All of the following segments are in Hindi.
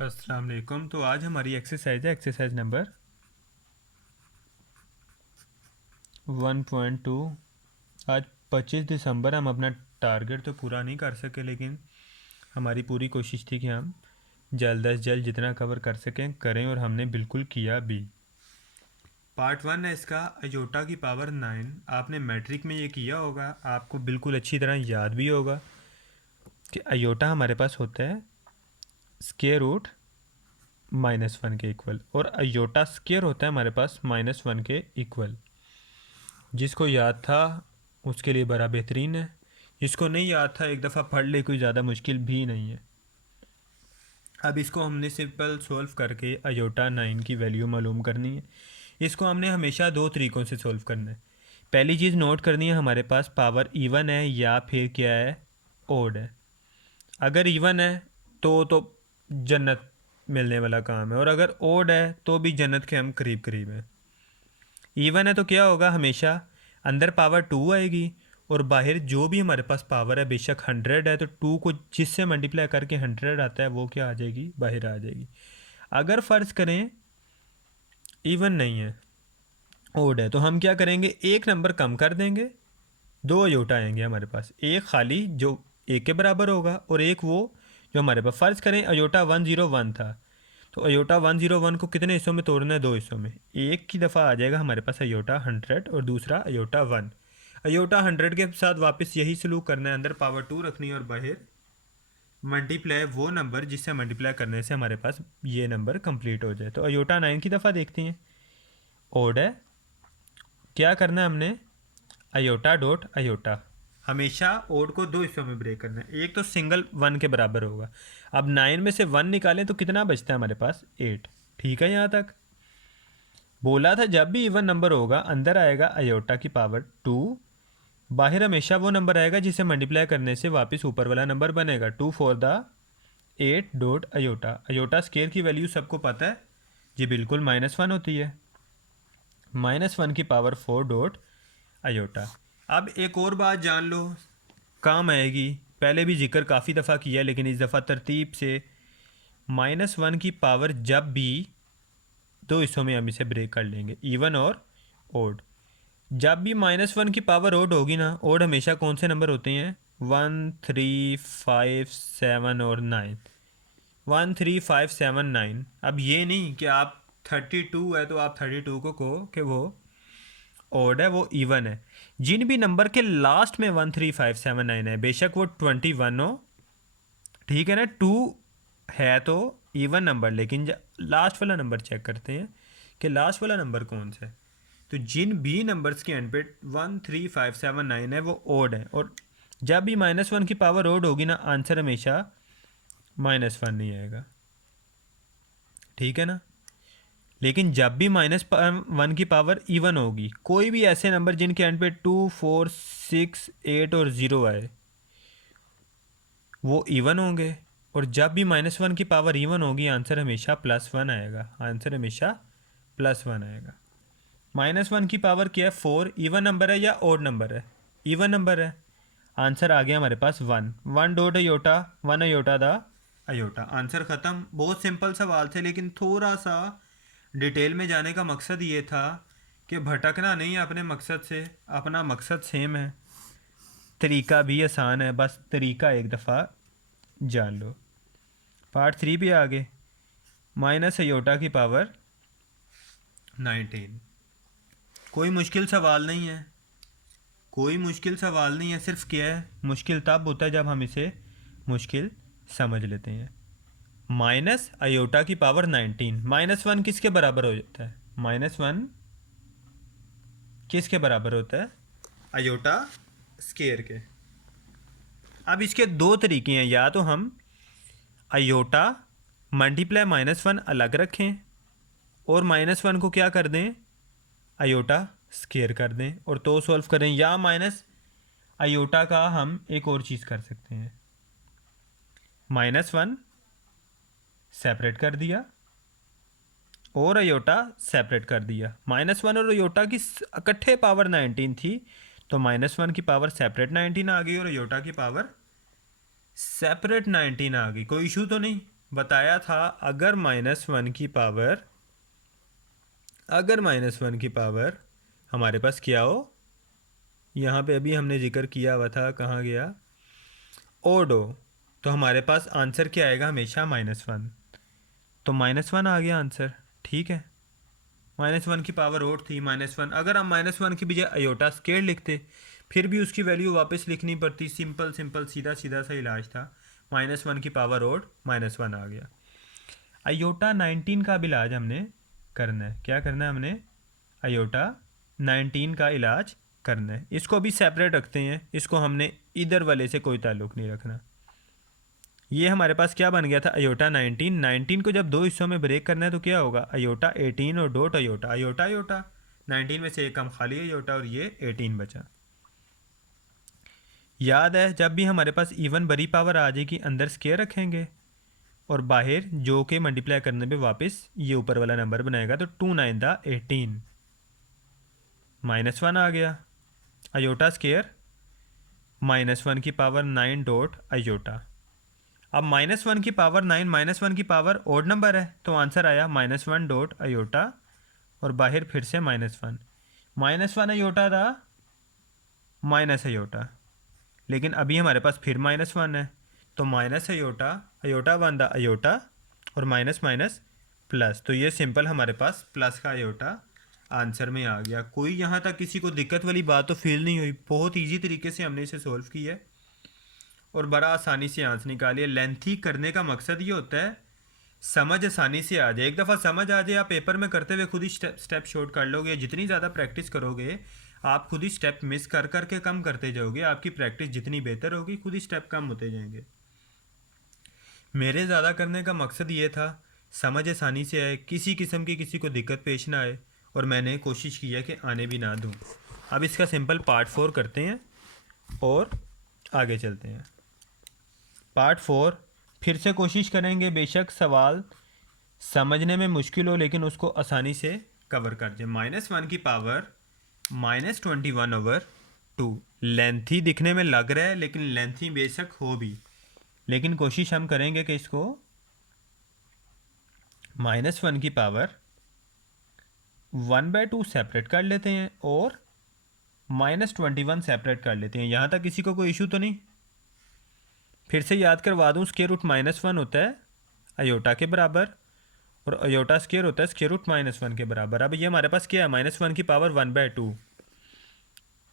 अस्सलाम वालेकुम। तो आज हमारी एक्सरसाइज है एक्सरसाइज नंबर 1.2। आज 25 दिसंबर। हम अपना टारगेट तो पूरा नहीं कर सके, लेकिन हमारी पूरी कोशिश थी कि हम जल्द अज जल्द जितना कवर कर सकें करें, और हमने बिल्कुल किया भी। पार्ट 1 है इसका, अयोटा की पावर 9। आपने मैट्रिक में ये किया होगा, आपको बिल्कुल अच्छी तरह याद भी होगा कि अयोटा हमारे पास होता है स्क्वायर रूट -1 के इक्वल, और अयोटा स्क्वायर होता है हमारे पास -1 के इक्वल। जिसको याद था उसके लिए बड़ा बेहतरीन है, जिसको नहीं याद था एक दफ़ा पढ़ ले, कोई ज़्यादा मुश्किल भी नहीं है। अब इसको हमने सिंपल सोल्व करके अयोटा 9 की वैल्यू मालूम करनी है। इसको हमने हमेशा दो तरीक़ों से सोल्व करना है। पहली चीज़ नोट करनी है, हमारे पास पावर इवन है या फिर क्या है, ओड है। अगर इवन है तो जन्नत मिलने वाला काम है, और अगर ओड है तो भी जन्नत के हम करीब करीब हैं। इवन है तो क्या होगा, हमेशा अंदर पावर 2 आएगी और बाहर जो भी हमारे पास पावर है, बेशक 100 है तो 2 को जिससे मल्टीप्लाई करके 100 आता है वो क्या आ जाएगी, बाहर आ जाएगी। अगर फ़र्ज़ करें इवन नहीं है, ओड है, तो हम क्या करेंगे, एक नंबर कम कर देंगे, दो अयोटा आएंगे हमारे पास, एक खाली जो एक के बराबर होगा और एक वो जो हमारे पास, फ़र्ज़ करें अयोटा 101 था, तो अयोटा 101 को कितने हिस्सों में तोड़ना है, दो हिस्सों में। एक की दफ़ा आ जाएगा हमारे पास अयोटा 100 और दूसरा अयोटा 1। अयोटा 100 के साथ वापस यही सलूक करना है, अंदर पावर 2 रखनी है और बाहर मल्टीप्लाई वो नंबर जिससे मल्टीप्लाई करने से हमारे पास ये नंबर कंप्लीट हो जाए। तो अयोटा 9 की दफ़ा देखते हैं। ओड है, क्या करना है हमने, अयोटा डॉट अयोटा। हमेशा ओड को दो हिस्सों में ब्रेक करना है, एक तो सिंगल 1 के बराबर होगा। अब 9 में से 1 निकालें तो कितना बचता है हमारे पास, 8। ठीक है, यहाँ तक बोला था जब भी इवन नंबर होगा अंदर आएगा अयोटा की पावर 2, बाहर हमेशा वो नंबर आएगा जिसे मल्टीप्लाई करने से वापस ऊपर वाला नंबर बनेगा। 2 for the 8 dot iota. Iota square की वैल्यू सबको पता है जी, बिल्कुल -1 होती है, -1 की पावर 4 डॉट अयोटा। अब एक और बात जान लो, काम आएगी, पहले भी जिक्र काफ़ी दफ़ा किया लेकिन इस दफ़ा तरतीब से। -1 की पावर जब भी दो हिस्सों में हम इसे ब्रेक कर लेंगे, इवन और ओड। जब भी -1 की पावर ओड होगी ना, ओड हमेशा कौन से नंबर होते हैं, 1 3 5 7 और 9, 1 3 5 7 9। अब ये नहीं कि आप 32 है तो आप 32 को कहो कि वो ओड है, वो इवन है। जिन भी नंबर के लास्ट में 1 3 5 7 9 है, बेशक वो 21 हो, ठीक है ना, 2 है तो इवन नंबर, लेकिन लास्ट वाला नंबर चेक करते हैं कि लास्ट वाला नंबर कौन सा है। तो जिन भी नंबर्स के एंड पे 1 3 5 7 9 है वो ओड है, और जब भी -1 की पावर ओड होगी ना, आंसर हमेशा -1 नहीं आएगा, ठीक है ना। लेकिन जब भी -1 की पावर इवन होगी, कोई भी ऐसे नंबर जिनके एंड पे 2 4 6 8 और 0 आए वो इवन होंगे, और जब भी -1 की पावर इवन होगी आंसर हमेशा +1 आएगा, आंसर हमेशा +1 आएगा। -1 की पावर क्या है, 4, इवन नंबर है या ओड नंबर है, इवन नंबर है, आंसर आ गया हमारे पास 1। 1 dot iota, 1 iota the iota, answer ख़त्म। बहुत सिंपल सवाल थे, लेकिन थोड़ा सा डिटेल में जाने का मकसद ये था कि भटकना नहीं है अपने मकसद से, अपना मकसद सेम है, तरीका भी आसान है, बस तरीका एक दफ़ा जान लो। पार्ट 3 पे आगे, माइनस अयोटा की पावर 19। कोई मुश्किल सवाल नहीं है, कोई मुश्किल सवाल नहीं है, सिर्फ क्या है, मुश्किल तब होता है जब हम इसे मुश्किल समझ लेते हैं। माइनस अयोटा की पावर 19, -1 किसके बराबर हो जाता है, -1 किसके बराबर होता है, अयोटा स्केयर के। अब इसके दो तरीके हैं, या तो हम अयोटा मल्टीप्लाई -1 अलग रखें और -1 को क्या कर दें, अयोटा स्केयर कर दें और तो सॉल्व करें, या माइनस अयोटा का हम एक और चीज़ कर सकते हैं, -1 सेपरेट कर दिया और अयोटा सेपरेट कर दिया। -1 और अयोटा की इकट्ठे पावर 19 थी, तो -1 की पावर सेपरेट 19 आ गई और अयोटा की पावर सेपरेट 19 आ गई। कोई इशू तो नहीं, बताया था अगर माइनस वन की पावर हमारे पास क्या हो, यहाँ पे अभी हमने जिक्र किया हुआ था, कहाँ गया, ओड हो, तो हमारे पास आंसर क्या आएगा, हमेशा -1। तो -1 आ गया आंसर। ठीक है, -1 की पावर ओड थी -1। अगर हम -1 की बजाय अयोटा स्केयर लिखते फिर भी उसकी वैल्यू वापस लिखनी पड़ती। सिंपल सिंपल सीधा सीधा सा इलाज था। -1 की पावर ओड -1 आ गया। अयोटा 19 का भी इलाज हमने करना है। क्या करना है हमने, अयोटा 19 का इलाज करना है। इसको अभी सेपरेट रखते हैं, इसको हमने इधर वाले से कोई ताल्लुक़ नहीं रखना। ये हमारे पास क्या बन गया था, अयोटा 19 को जब दो हिस्सों में ब्रेक करना है तो क्या होगा, अयोटा 18 और डॉट अयोटा, अयोटा अयोटा 19 में से एक कम खाली अयोटा और ये 18 बचा। याद है जब भी हमारे पास इवन बड़ी पावर आ जाएगी अंदर स्केयर रखेंगे और बाहर जो के मल्टीप्लाई करने पे वापस ये ऊपर वाला नंबर बनाएगा। तो 2 9 दा 18, -1 आ गया। अयोटा स्केयर -1 की पावर 9 डॉट अयोटा। अब -1 की पावर 9 -1 की पावर ओड नंबर है तो आंसर आया -1 डॉट अयोटा और बाहर फिर से -1। -1 अयोटा था माइनस अयोटा, लेकिन अभी हमारे पास फिर -1 है तो माइनस अयोटा, अयोटा 1 दा अयोटा और माइनस माइनस प्लस। तो ये सिंपल हमारे पास प्लस का अयोटा आंसर में आ गया। कोई यहाँ तक किसी को दिक्कत वाली बात तो फील नहीं हुई। बहुत ईजी तरीके से हमने इसे सोल्व किया है और बड़ा आसानी से आंसर निकालिए। लेंथी करने का मकसद ये होता है समझ आसानी से आ जाए। एक दफ़ा समझ आ जाए, आप पेपर में करते हुए खुद ही स्टेप शॉर्ट कर लोगे। जितनी ज़्यादा प्रैक्टिस करोगे आप खुद ही स्टेप मिस कर करके कम करते जाओगे। आपकी प्रैक्टिस जितनी बेहतर होगी खुद ही स्टेप कम होते जाएंगे। मेरे ज़्यादा करने का मकसद ये था समझ आसानी से आए, किसी किस्म की किसी को दिक्कत पेश ना आए, और मैंने कोशिश की है कि आने भी ना दूँ। अब इसका सिंपल पार्ट 4 करते हैं और आगे चलते हैं। पार्ट 4 फिर से कोशिश करेंगे, बेशक सवाल समझने में मुश्किल हो लेकिन उसको आसानी से कवर कर जाए। -1 की पावर -21/2। लेंथी दिखने में लग रहा है लेकिन लेंथी बेशक हो भी, लेकिन कोशिश हम करेंगे कि इसको -1 की पावर 1/2 सेपरेट कर लेते हैं और -21 सेपरेट कर लेते हैं। यहाँ तक किसी को कोई इशू तो नहीं? फिर से याद करवा दूँ, स्क्वायर रूट -1 होता है अयोटा के बराबर और अयोटा स्क्वायर होता है स्क्वायर रूट -1 के बराबर। अब ये हमारे पास क्या है, -1 की पावर 1/2,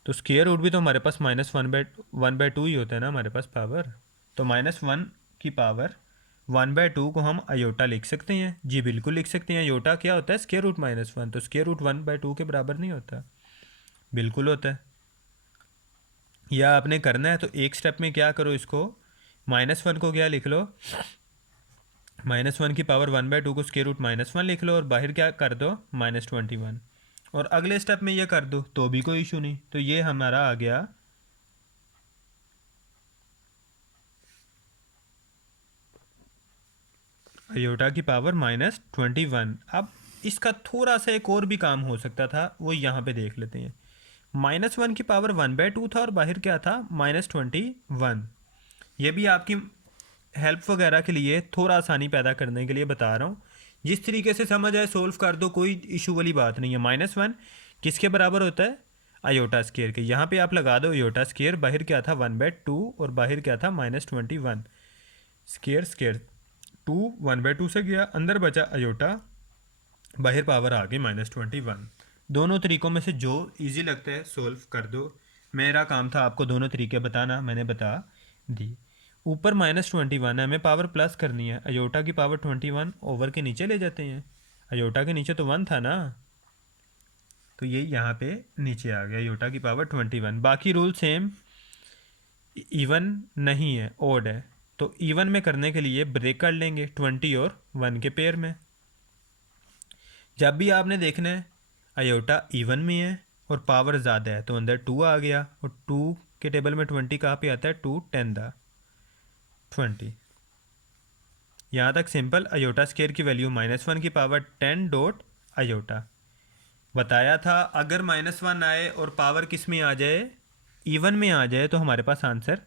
तो स्क्वायर रूट भी तो हमारे पास -1/2 ही होता है ना हमारे पास पावर। तो -1 की पावर 1/2 को हम अयोटा लिख सकते हैं। जी बिल्कुल लिख सकते हैं। अयोटा क्या होता है, स्क्वायर रूट -1, तो स्क्वायर रूट 1/2 के बराबर नहीं होता? बिल्कुल होता है। या आपने करना है तो एक स्टेप में क्या करो, इसको -1 को क्या लिख लो, -1 की पावर 1/2 को स्क्वायर रूट -1 लिख लो और बाहर क्या कर दो, -21, और अगले स्टेप में ये कर दो तो भी कोई इशू नहीं। तो ये हमारा आ गया अयोटा की पावर -21। अब इसका थोड़ा सा एक और भी काम हो सकता था, वो यहाँ पे देख लेते हैं। -1 की पावर 1/2 था और बाहर क्या था, -21। ये भी आपकी हेल्प वगैरह के लिए, थोड़ा आसानी पैदा करने के लिए बता रहा हूँ। जिस तरीके से समझ आए सोल्व कर दो, कोई इशू वाली बात नहीं है। -1 किसके बराबर होता है, अयोटा स्केयर के। यहाँ पे आप लगा दो अयोटा स्केयर, बाहर क्या था 1/2 और बाहर क्या था -21। स्केयर स्केयर 2 1/2 से गया, अंदर बचा अयोटा, बाहर पावर आ गई -21। दोनों तरीक़ों में से जो इजी लगता है सोल्व कर दो। मेरा काम था आपको दोनों तरीके बताना, मैंने बता दी। ऊपर -21 है, हमें पावर प्लस करनी है। अयोटा की पावर 21 ओवर के नीचे ले जाते हैं। अयोटा के नीचे तो 1 था ना, तो ये यहाँ पे नीचे आ गया अयोटा की पावर 21। बाकी रूल सेम, इवन नहीं है, ओड है। तो इवन में करने के लिए ब्रेक कर लेंगे 20 और 1 के पेयर में। जब भी आपने देखना है अयोटा इवन में है और पावर ज़्यादा है तो अंदर 2 आ गया, और 2 के टेबल में 20 कहाँ पे आता है, 2 10 दा 20। यहाँ तक सिंपल। अयोटा स्केयर की वैल्यू -1 की पावर 10 डॉट अयोटा। बताया था अगर -1 आए और पावर किस में आ जाए, इवन में आ जाए, तो हमारे पास आंसर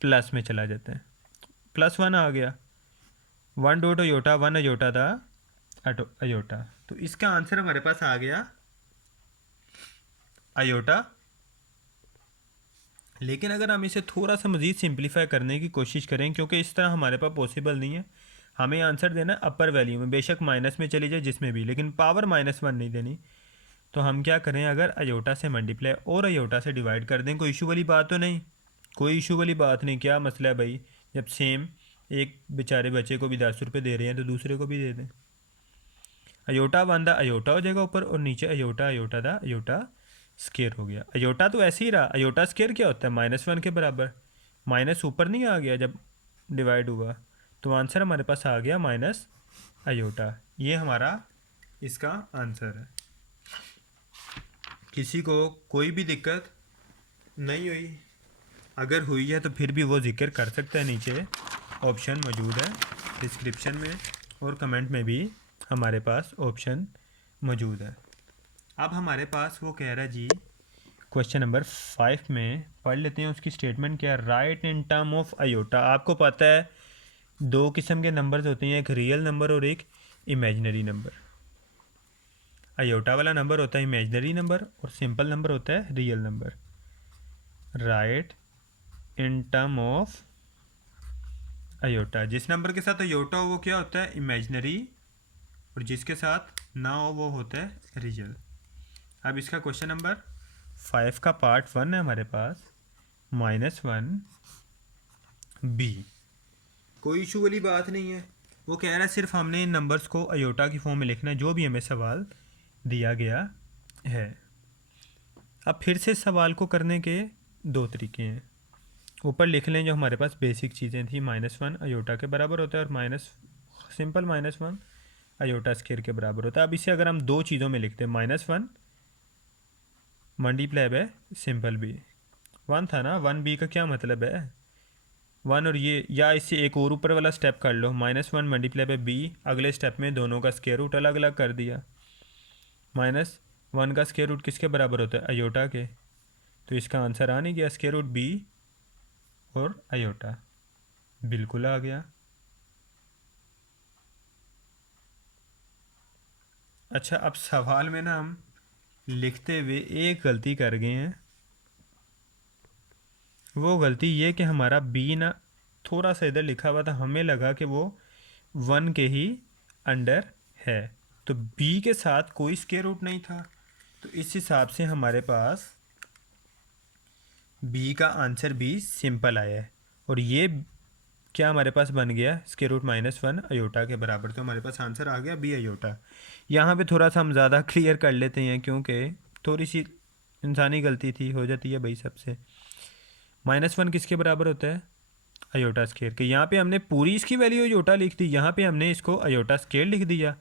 प्लस में चला जाता है। +1 आ गया। One dot iota, one iota था अयोटा। तो इसका आंसर हमारे पास आ गया अयोटा। लेकिन अगर हम इसे थोड़ा सा मज़ीद सिंप्लीफाई करने की कोशिश करें, क्योंकि इस तरह हमारे पास पॉसिबल नहीं है, हमें आंसर देना अपर वैल्यू में, बेशक माइनस में चली जाए जिसमें भी, लेकिन पावर -1 नहीं देनी। तो हम क्या करें, अगर अयोटा से मल्टीप्लाई और अयोटा से डिवाइड कर दें, कोई इशू वाली बात तो नहीं, कोई इशू वाली बात नहीं। क्या मसला है भाई, जब सेम एक बेचारे बच्चे को भी 10 रुपये दे रहे हैं तो दूसरे को भी दे दें। अयोटा वन दा अयोटा हो जाएगा ऊपर, और नीचे अयोटा अयोटा दा अयोटा स्केयर हो गया। अयोटा तो ऐसे ही रहा, अयोटा स्केयर क्या होता है, -1 के बराबर। माइनस ऊपर नहीं आ गया जब डिवाइड हुआ, तो आंसर हमारे पास आ गया माइनस अयोटा। ये हमारा इसका आंसर है। किसी को कोई भी दिक्कत नहीं हुई? अगर हुई है तो फिर भी वो जिक्र कर सकता है, नीचे ऑप्शन मौजूद है डिस्क्रिप्शन में, और कमेंट में भी हमारे पास ऑप्शन मौजूद है। अब हमारे पास वो कह रहा है जी, क्वेश्चन नंबर 5 में पढ़ लेते हैं उसकी स्टेटमेंट क्या है। Write in term of iota. आपको पता है दो किस्म के नंबर्स होते हैं, एक रियल नंबर और एक इमेजिनरी नंबर। अयोटा वाला नंबर होता है इमेजिनरी नंबर, और सिंपल नंबर होता है real number. Write in term of iota, जिस नंबर के साथ अयोटा हो वो क्या होता है, इमेजिनरी, और जिसके साथ ना हो वो होता है रियल। अब इसका क्वेश्चन नंबर 5 का पार्ट 1 है हमारे पास, -1 बी। कोई इशू वाली बात नहीं है, वो कह रहा है सिर्फ हमने इन नंबर्स को अयोटा की फॉर्म में लिखना है, जो भी हमें सवाल दिया गया है। अब फिर से सवाल को करने के दो तरीके हैं। ऊपर लिख लें जो हमारे पास बेसिक चीज़ें थी, -1 अयोटा के बराबर होता है, और सिंपल -1 अयोटा स्केयर के बराबर होता है। अब इसे अगर हम दो चीज़ों में लिखते हैं, -1 मल्टीप्लाई बाय सिंपल बी। 1 था ना, 1 बी का क्या मतलब है, 1 और ये, या इससे एक और ऊपर वाला स्टेप कर लो, -1 मल्टीप्लाई बाय बी, अगले स्टेप में दोनों का स्केयर रूट अलग अलग कर दिया। -1 का स्केयर रूट किसके बराबर होता है, अयोटा के। तो इसका आंसर आ नहीं गया, स्केयर रूट बी और अयोटा बिल्कुल आ गया। अच्छा, अब सवाल में ना हम लिखते हुए एक गलती कर गए हैं। वो गलती ये कि हमारा बी ना थोड़ा सा इधर लिखा हुआ था, हमें लगा कि वो 1 के ही अंडर है, तो बी के साथ कोई स्केयर रूट नहीं था, तो इस हिसाब से हमारे पास बी का आंसर भी सिंपल आया है। और ये क्या हमारे पास बन गया, स्केयर रूट -1 अयोटा के बराबर, तो हमारे पास आंसर आ गया बी अयोटा। यहाँ पे थोड़ा सा हम ज़्यादा क्लियर कर लेते हैं, क्योंकि थोड़ी सी इंसानी गलती थी, हो जाती है भाई सबसे। -1 किसके बराबर होता है, अयोटा स्केयर के। यहाँ पे हमने पूरी इसकी वैल्यू अयोटा लिख दी, यहाँ पे हमने इसको अयोटा स्केयर लिख दिया,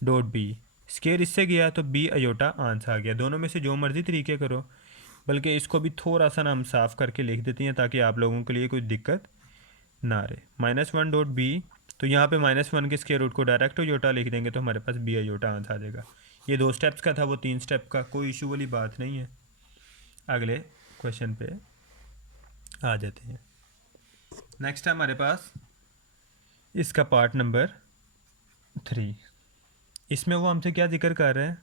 डॉट बी स्केयर इससे गया, तो बी अयोटा आंसर आ गया। दोनों में से जो मर्ज़ी तरीके करो, बल्कि इसको भी थोड़ा सा ना हम साफ़ करके लिख देते हैं ताकि आप लोगों के लिए कोई दिक्कत ना रहे। -1 डॉट बी, तो यहाँ पे -1 के स्केयर रूट को डायरेक्ट अयोटा लिख देंगे, तो हमारे पास बी अयोटा आंसर आ जाएगा। ये 2 स्टेप्स का था, वो 3 स्टेप का, कोई इशू वाली बात नहीं है। अगले क्वेश्चन पे आ जाते हैं। नेक्स्ट है हमारे पास इसका पार्ट नंबर 3। इसमें वो हमसे क्या जिक्र कर रहे हैं,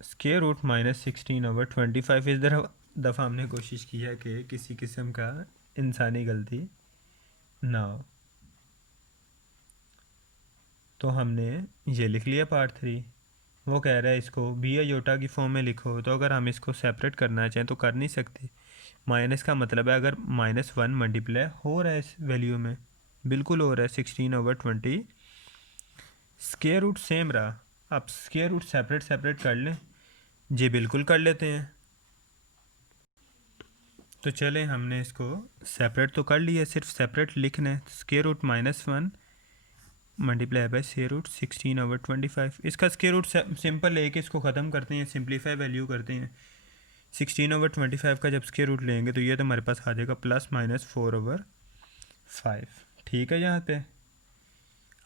स्केयर रूट -16/25। इस दफ़ा हमने कोशिश की है कि किसी किस्म का इंसानी गलती ना हो, तो हमने ये लिख लिया पार्ट 3। वो कह रहा है इसको बी अयोटा की फॉर्म में लिखो, तो अगर हम इसको सेपरेट करना चाहें तो कर नहीं सकते। माइनस का मतलब है अगर -1 मल्टीप्लाई हो रहा है इस वैल्यू में, बिल्कुल हो रहा है 16/20, स्केयर रूट सेम रहा। अब स्केयर रूट सेपरेट सेपरेट कर लें, जी बिल्कुल कर लेते हैं। तो चलें, हमने इसको सेपरेट तो कर लिया, सिर्फ सेपरेट लिखना है। Square root -1 multiply by square root 16/25। इसका स्केयर रूट सिंपल लेके इसको ख़त्म करते हैं, सिंप्लीफाई वैल्यू करते हैं। 16/25 का जब स्केयर रूट लेंगे तो ये तो हमारे पास आ जाएगा +-4/5। ठीक है यहाँ पे।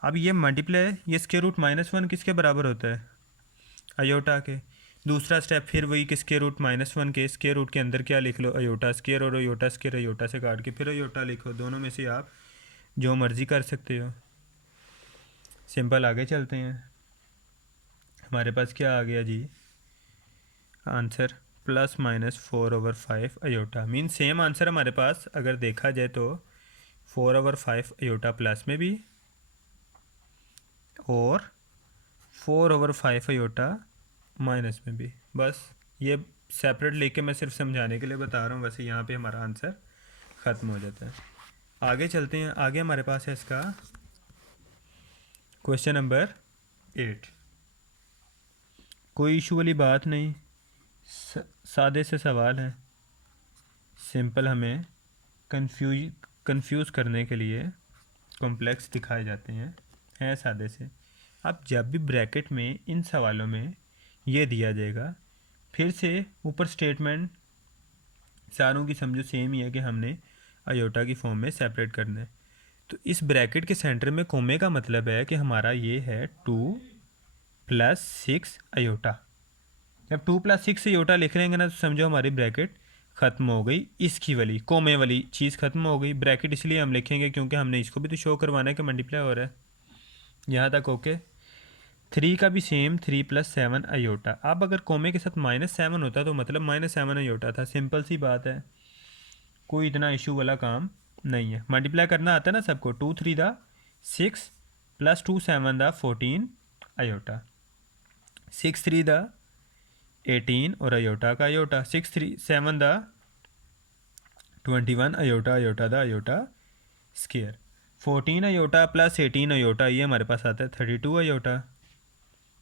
अब ये मल्टीप्लाई, ये स्केयर रूट -1 किसके बराबर होता है, अयोटा के। दूसरा स्टेप फिर वही कि स्केयर रूट -1 के स्केयर रूट के अंदर क्या लिख लो, अयोटा स्केयर, और अयोटा स्केयर अयोटा से काट के फिर अयोटा लिखो। दोनों में से आप जो मर्ज़ी कर सकते हो। सिंपल आगे चलते हैं। हमारे पास क्या आ गया जी answer, +-4/5 iota. Mean same answer हमारे पास अगर देखा जाए तो 4/5 अयोटा प्लस में भी और 4/5 अयोटा माइनस में भी। बस ये सेपरेट लेके मैं सिर्फ समझाने के लिए बता रहा हूँ, वैसे यहाँ पे हमारा आंसर ख़त्म हो जाता है। आगे चलते हैं। आगे हमारे पास है इसका क्वेश्चन नंबर 8। कोई इशू वाली बात नहीं, सादे से सवाल है। सिंपल हमें कंफ्यूज करने के लिए कॉम्प्लेक्स दिखाए जाते हैं सादे से। अब जब भी ब्रैकेट में इन सवालों में ये दिया जाएगा, फिर से ऊपर स्टेटमेंट सारों की समझो सेम ही है कि हमने अयोटा की फॉर्म में सेपरेट करना है। तो इस ब्रैकेट के सेंटर में कोमे का मतलब है कि हमारा ये है 2+6 अयोटा। जब 2+6 अयोटा लिख लेंगे ना तो समझो हमारी ब्रैकेट ख़त्म हो गई, इसकी वाली कोमे वाली चीज़ ख़त्म हो गई। ब्रैकेट इसलिए हम लिखेंगे क्योंकि हमने इसको भी तो शो करवाना है कि मल्टीप्लाई हो रहा है। यहाँ तक ओके। 3 का भी सेम, 3+7 अयोटा। अब अगर कोमे के साथ -7 होता तो मतलब -7 अयोटा था। सिंपल सी बात है, कोई इतना इशू वाला काम नहीं है। मल्टीप्लाई करना आता है ना सबको। 2 3 दा 6 +2 7 दा 14 अयोटा, 6 3 दा 18 और अयोटा का अयोटा, 6 3 7 दा 21 अयोटा, अयोटा दा iota square. 14 iota plus 18 iota, ये हमारे पास आता है 32 अयोटा।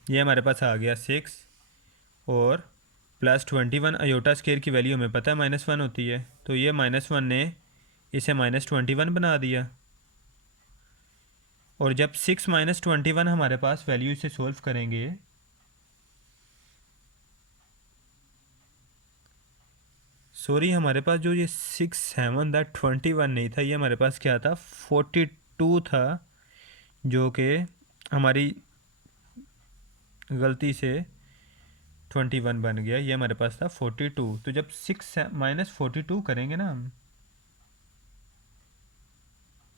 ये हमारे पास आ गया 6 और +21 अयोटा स्केयर की वैल्यू हमें पता है -1 होती है, तो ये -1 ने इसे -21 बना दिया। और जब 6 -21 हमारे पास वैल्यू इसे सोल्व करेंगे, सॉरी हमारे पास जो ये 6 7 था 21 नहीं था, ये हमारे पास क्या था 42 था, जो कि हमारी गलती से 21 बन गया। ये हमारे पास था 42। तो जब 6 -42 करेंगे ना हम,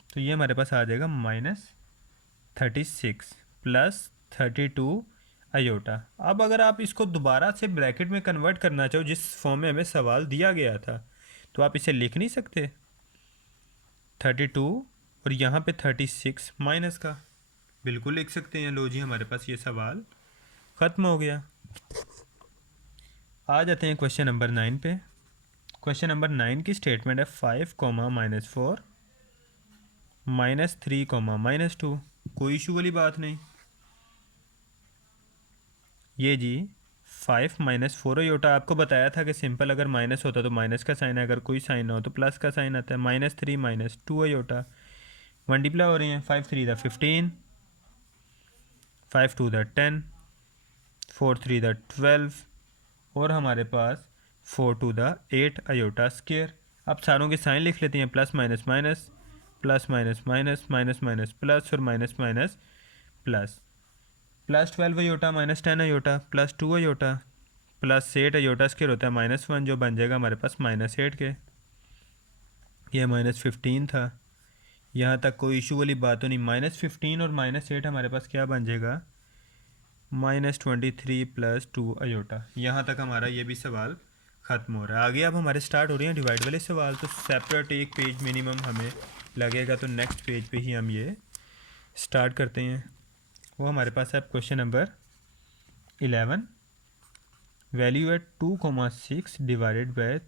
तो ये हमारे पास आ जाएगा -36 +32 अयोटा। अब अगर आप इसको दोबारा से ब्रैकेट में कन्वर्ट करना चाहो जिस फॉर्म में हमें सवाल दिया गया था, तो आप इसे लिख नहीं सकते 32 और यहाँ पे 36 माइनस का, बिल्कुल लिख सकते हैं। लो जी हमारे पास ये सवाल ख़त्म हो गया। आ जाते हैं क्वेश्चन नंबर 9 पे। क्वेश्चन नंबर 9 की स्टेटमेंट है 5, -4 -3, -2। कोई इशू वाली बात नहीं। ये जी 5 -4 अयोटा, आपको बताया था कि सिंपल अगर माइनस होता तो माइनस का साइन है, अगर कोई साइन ना हो तो प्लस का साइन आता है। -3 -2 अयोटा मल्टीप्लाई हो रही हैं। 5 3 दा 15, 5 2 दा 10, 4 3 दा 12 और हमारे पास 4 2 दा 8 अयोटा स्केयर। अब सारों के साइन लिख लेते हैं, plus minus minus, plus minus minus, minus minus plus और minus minus plus. +12 iota -10 iota +2 iota +8 iota square होता है -1, जो बन जाएगा हमारे पास -8 के। ये -15 था। यहाँ तक कोई इशू वाली बात तो नहीं। -15 और -8 हमारे पास क्या बन जाएगा -23 +2 अयोटा। यहाँ तक हमारा ये भी सवाल ख़त्म हो रहा है। आगे अब हमारे स्टार्ट हो रही हैं डिवाइड वाले सवाल, तो सेपरेट एक पेज मिनिमम हमें लगेगा, तो नेक्स्ट पेज पे ही हम ये स्टार्ट करते हैं। वो हमारे पास है क्वेश्चन नंबर 11। वैल्यू है 2,6 डिवाइडेड बाय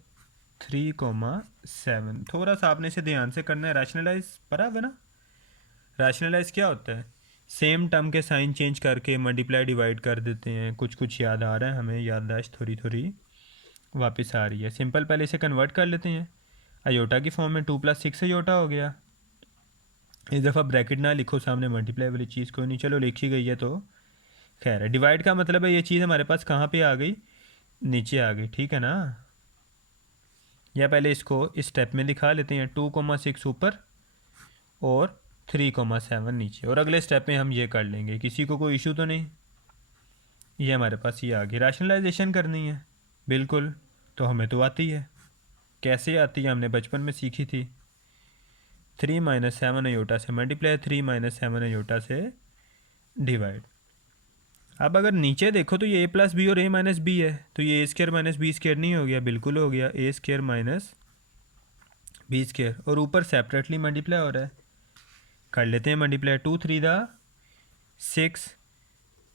3,7। थोड़ा सा आपने इसे ध्यान से करना है। रैशनलाइज पता है ना, रैशनलाइज क्या होता है? सेम टर्म के साइन चेंज करके मल्टीप्लाई डिवाइड कर देते हैं। कुछ कुछ याद आ रहा है हमें, याददाश्त थोड़ी थोड़ी वापस आ रही है। सिंपल पहले इसे कन्वर्ट कर लेते हैं। अयोटा की फॉर्म में 2+6 अयोटा हो गया। इस दफ़ा ब्रैकेट ना लिखो सामने, मल्टीप्लाई वाली चीज़ कोई नहीं, चलो लिखी गई है तो खैर है। डिवाइड का मतलब है ये चीज़ हमारे पास कहाँ पे आ गई, नीचे आ गई, ठीक है ना। या पहले इसको इस स्टेप में दिखा लेते हैं, 2,6 ऊपर और 3,7 नीचे, और अगले स्टेप में हम ये कर लेंगे। किसी को कोई इशू तो नहीं? ये हमारे पास ये आ गई। रैशनलाइजेशन करनी है बिल्कुल, तो हमें तो आती है। कैसे आती है, हमने बचपन में सीखी थी। 3 - 7 अयोटा से मल्टीप्लाई, 3 - 7 अयोटा से डिवाइड। अब अगर नीचे देखो तो ये ए प्लस बी और ए माइनस बी है, तो ये ए स्केयर माइनस बी स्केयर नहीं हो गया? बिल्कुल हो गया, ए स्केयर माइनस बी स्केयर। और ऊपर सेपरेटली मल्टीप्लाई हो रहा है, कर लेते हैं मल्टीप्लाई। 2 3 दा 6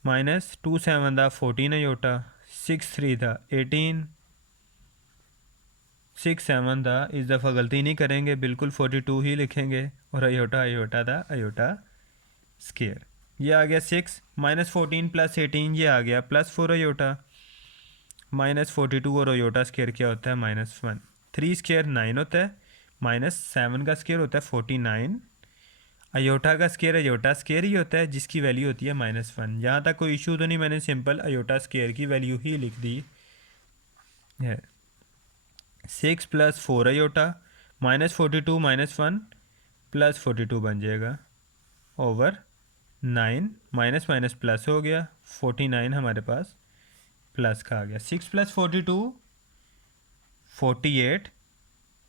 माइनस 2 7 दा 14 अयोटा, 6 3 दा 18, 6 7 दा इस दफ़ा गलती नहीं करेंगे, बिल्कुल 42 ही लिखेंगे, और अयोटा अयोटा दा अयोटा स्केयर। ये आ गया 6 माइनस 14 प्लस 18, ये आ गया प्लस 4 अयोटा, माइनस 42 और अयोटा स्केयर क्या होता है? -1। 3 स्केयर 9 होता है, -7 का स्केयर होता है 49, अयोटा का स्केयर अयोटा स्केयर ही होता है जिसकी वैल्यू होती है -1। यहाँ तक कोई इशू तो नहीं, मैंने सिंपल अयोटा स्केयर की वैल्यू ही लिख दी है। 6 प्लस 4 अयोटा -42 -1 प्लस 42 बन जाएगा ओवर 9, माइनस माइनस प्लस हो गया, 49 हमारे पास प्लस का आ गया। 6 प्लस 42 48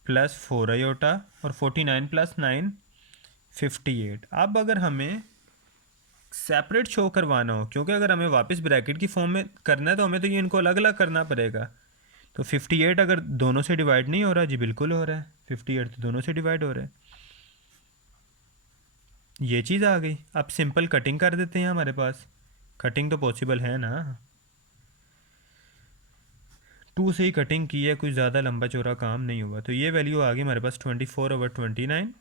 प्लस 4 अयोटा, और 49 प्लस 9 58। अब अगर हमें सेपरेट शो करवाना हो, क्योंकि अगर हमें वापस ब्रैकेट की फॉर्म में करना है तो हमें तो ये इनको अलग अलग करना पड़ेगा। तो 58 अगर दोनों से डिवाइड नहीं हो रहा, जी बिल्कुल हो रहा है, 58 तो दोनों से डिवाइड हो रहा है। ये चीज़ आ गई। अब सिंपल कटिंग कर देते हैं, हमारे पास कटिंग तो पॉसिबल है ना। 2 से ही कटिंग की है, कुछ ज़्यादा लंबा चौड़ा काम नहीं हुआ। तो ये वैल्यू आ गई हमारे पास 24/29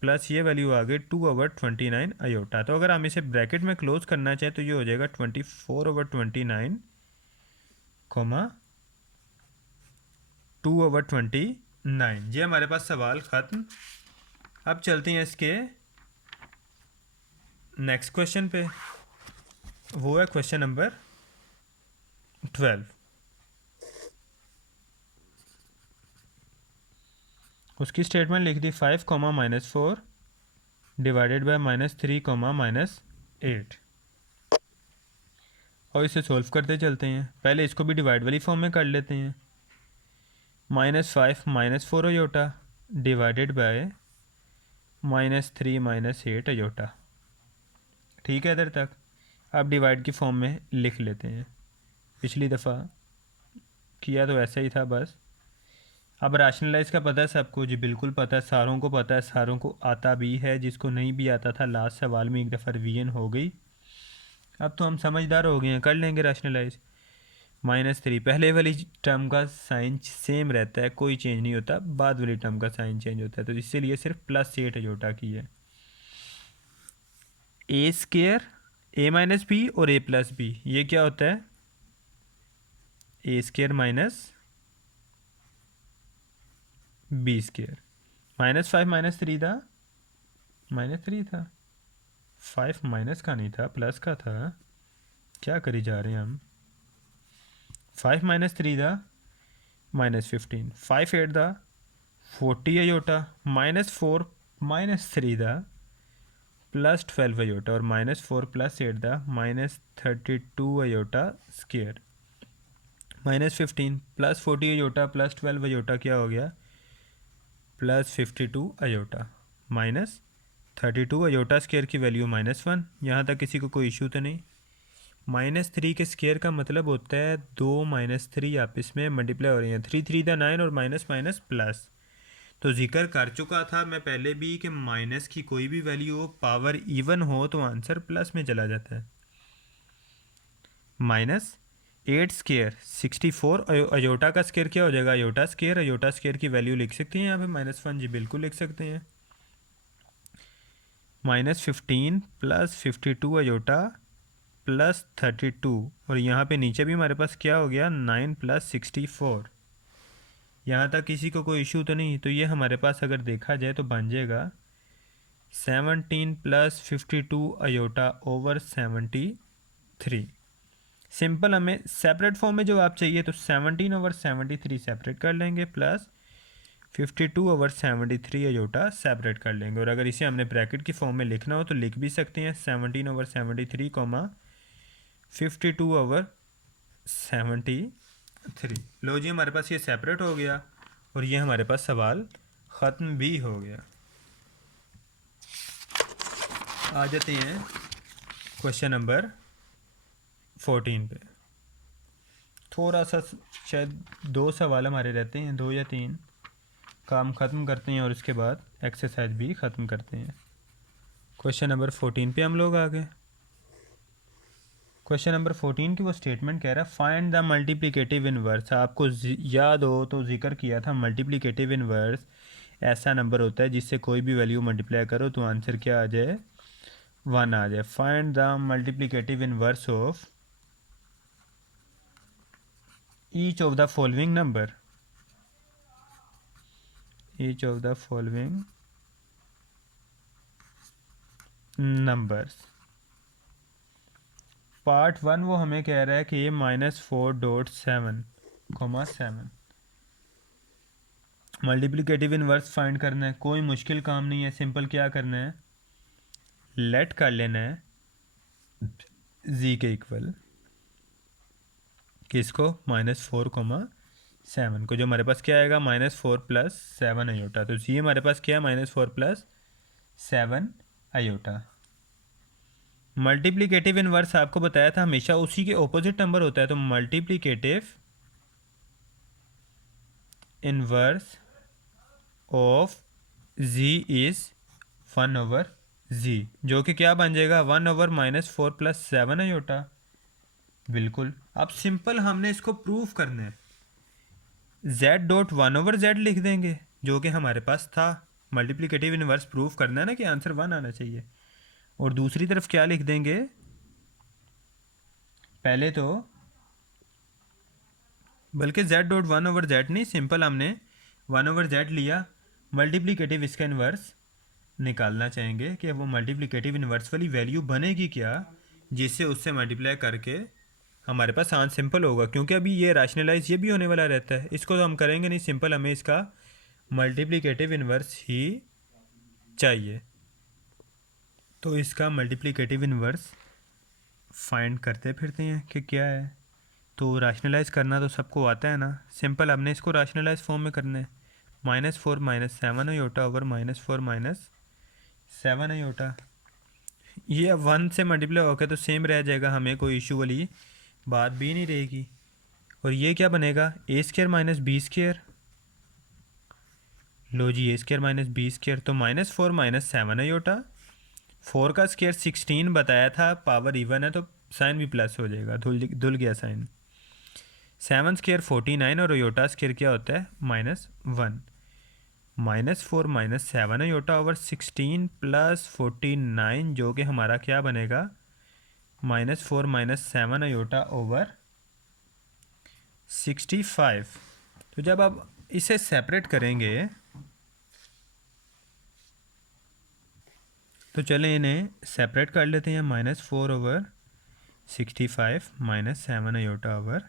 प्लस ये वैल्यू आ गई 2/29 अयोटा। तो अगर हम इसे ब्रैकेट में क्लोज करना चाहें तो ये हो जाएगा 24/29 कोमा 2/29। ये हमारे पास सवाल ख़त्म। अब चलते हैं इसके नेक्स्ट क्वेश्चन पे, वो है क्वेश्चन नंबर 12। उसकी स्टेटमेंट लिख दी 5, -4 डिवाइडेड बाय -3, -8। और इसे सॉल्व करते चलते हैं। पहले इसको भी डिवाइड वाली फॉर्म में कर लेते हैं। -5 -4 अयोटा डिवाइडेड बाय -3 -8 अयोटा। ठीक है इधर तक। अब डिवाइड की फॉर्म में लिख लेते हैं, पिछली दफ़ा किया तो ऐसा ही था बस। अब रैशनलाइज का पता है सबको? जी बिल्कुल पता है, सारों को पता है, सारों को आता भी है। जिसको नहीं भी आता था लास्ट सवाल में एक दफ़ा रिवीजन हो गई। अब तो हम समझदार हो गए हैं, कर लेंगे रैशनलाइज। -3 पहले वाली टर्म का साइन सेम रहता है, कोई चेंज नहीं होता, बाद वाली टर्म का साइन चेंज होता है, तो इसीलिए सिर्फ +8 अयोटा की है। ए स्केयर ए माइनस बी और ए प्लस बी, ये क्या होता है? ए स्केयर माइनस बी स्केयर। -5 -3 था, -3 था, 5 माइनस का नहीं था, प्लस का था। क्या करी जा रहे हैं हम? 5 -3 था -15, 5 8 था 40 अयोटा, -4 -3 था +12 अयोटा, और -4 + 8 था -32 अयोटा स्केयर। -15 +40 अयोटा +12 अयोटा क्या हो गया? +52 अयोटा, -32 अयोटा स्केयर की वैल्यू -1। यहाँ तक किसी को कोई इशू तो नहीं? -3 के स्केयर का मतलब होता है 2 -3 आपस में मल्टीप्लाई हो रही हैं। 3 3 दा 9 और माइनस माइनस प्लस। तो जिक्र कर चुका था मैं पहले भी कि माइनस की कोई भी वैल्यू हो, पावर इवन हो तो आंसर प्लस में चला जाता है। -8 स्केयर 64 अयोटा का स्केयर क्या हो जाएगा? अयोटा स्केयर की वैल्यू लिख सकते हैं यहाँ पे -1, जी बिल्कुल लिख सकते हैं। -15 + 52 अयोटा +32, और यहाँ पे नीचे भी हमारे पास क्या हो गया? 9 + 64। यहाँ तक किसी को कोई इशू तो नहीं? तो ये हमारे पास अगर देखा जाए तो बन जाएगा 17 + 52 अयोटा ओवर 73। सिंपल हमें सेपरेट फॉर्म में जवाब चाहिए तो 17 ओवर 73 सेपरेट कर लेंगे, प्लस 52 ओवर 73 अयोटा सेपरेट कर लेंगे। और अगर इसे हमने ब्रैकेट की फॉर्म में लिखना हो तो लिख भी सकते हैं 17 ओवर 73 52 ओवर 73। लो जी, हमारे पास ये सेपरेट हो गया और ये हमारे पास सवाल ख़त्म भी हो गया। आ जाते हैं क्वेश्चन नंबर 14 पे थोड़ा सा शायद 2 सवाल हमारे रहते हैं, 2 या 3 काम ख़त्म करते हैं और उसके बाद एक्सरसाइज भी ख़त्म करते हैं। क्वेश्चन नंबर 14 पे हम लोग आ गए। क्वेश्चन नंबर 14 की वो स्टेटमेंट कह रहा है फाइंड द मल्टीप्लिकेटिव इनवर्स। आपको याद हो तो जिक्र किया था मल्टीप्लिकेटिव इनवर्स ऐसा नंबर होता है जिससे कोई भी वैल्यू मल्टीप्लाई करो तो आंसर क्या आ जाए, 1 आ जाए। Find the multiplicative inverse of each of the following number, each of the following numbers. Part 1 वो हमें कह रहा है कि ये -4.7, मल्टीप्लिकेटिव इनवर्स फाइंड करना है। कोई मुश्किल काम नहीं है, सिंपल क्या करना है, लेट कर लेना है जी के इक्वल किसको, -4,7 को, जो हमारे पास क्या आएगा -4 + 7 आयोटा। तो जी हमारे पास क्या है -4 + 7 आयोटा। मल्टीप्लिकेटिव इनवर्स आपको बताया था हमेशा उसी के ऑपोजिट नंबर होता है, तो multiplicative inverse of z is 1/z, जो कि क्या बन जाएगा 1/-4 + 7 आयोटा। बिल्कुल। अब सिंपल हमने इसको प्रूफ करना है, z.1/z लिख देंगे जो कि हमारे पास था। मल्टीप्लिकेटिव इनवर्स प्रूफ करना है ना कि आंसर 1 आना चाहिए। और दूसरी तरफ क्या लिख देंगे, पहले तो बल्कि z.1/z नहीं, सिंपल हमने 1/z लिया। मल्टीप्लिकेटिव इसका इन्वर्स निकालना चाहेंगे कि वो मल्टीप्लिकेटिव इन्वर्स वाली वैल्यू बनेगी क्या, जिससे उससे मल्टीप्लाई करके हमारे पास आंसर सिंपल होगा। क्योंकि अभी ये रैशनलाइज ये भी होने वाला रहता है, इसको तो हम करेंगे नहीं, सिंपल हमें इसका मल्टीप्लिकेटिव इन्वर्स ही चाहिए। तो इसका मल्टीप्लिकेटिव इन्वर्स फाइंड करते फिरते हैं कि क्या है। तो रैशनलाइज करना तो सबको आता है ना, सिंपल हमने इसको रैशनलाइज फॉर्म में करना है। -4 - 7 आयोटा ओवर -4 - 7 आयोटा। ये अब 1 से मल्टीप्लाई होकर तो सेम रह जाएगा, हमें कोई इशू वाली बात भी नहीं रहेगी। और ये क्या बनेगा, a² - b²। लो जी, a² - b², तो -4 - 7 आयोटा। 4 का स्क्वायर 16 बताया था, पावर इवन है तो साइन भी प्लस हो जाएगा, धुल गया साइन। 7² 49 और आयोटा स्क्वायर क्या होता है -1। -4 - 7 आयोटा ओवर 16 + 49, जो कि हमारा क्या बनेगा -4 - 7 आयोटा ओवर 65। तो जब आप इसे सेपरेट करेंगे तो चलें इन्हें सेपरेट कर लेते हैं। -4/65 - 7 आयोटा ओवर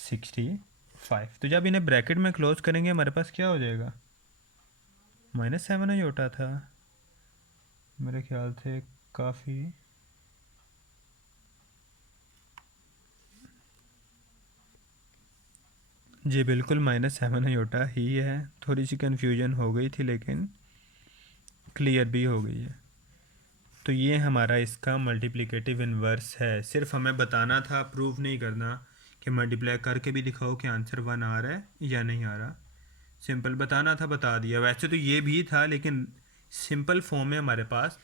65। तो जब इन्हें ब्रैकेट में क्लोज करेंगे हमारे पास क्या हो जाएगा, -7 आयोटा था मेरे ख्याल से काफ़ी। जी बिल्कुल -7 आयोटा ही है, थोड़ी सी कन्फ्यूजन हो गई थी लेकिन क्लियर भी हो गई है। तो ये हमारा इसका मल्टीप्लिकेटिव इन्वर्स है। सिर्फ हमें बताना था, प्रूव नहीं करना कि मल्टीप्लाई करके भी दिखाओ कि आंसर 1 आ रहा है या नहीं आ रहा। सिंपल बताना था, बता दिया। वैसे तो ये भी था लेकिन सिंपल फॉर्म में हमारे पास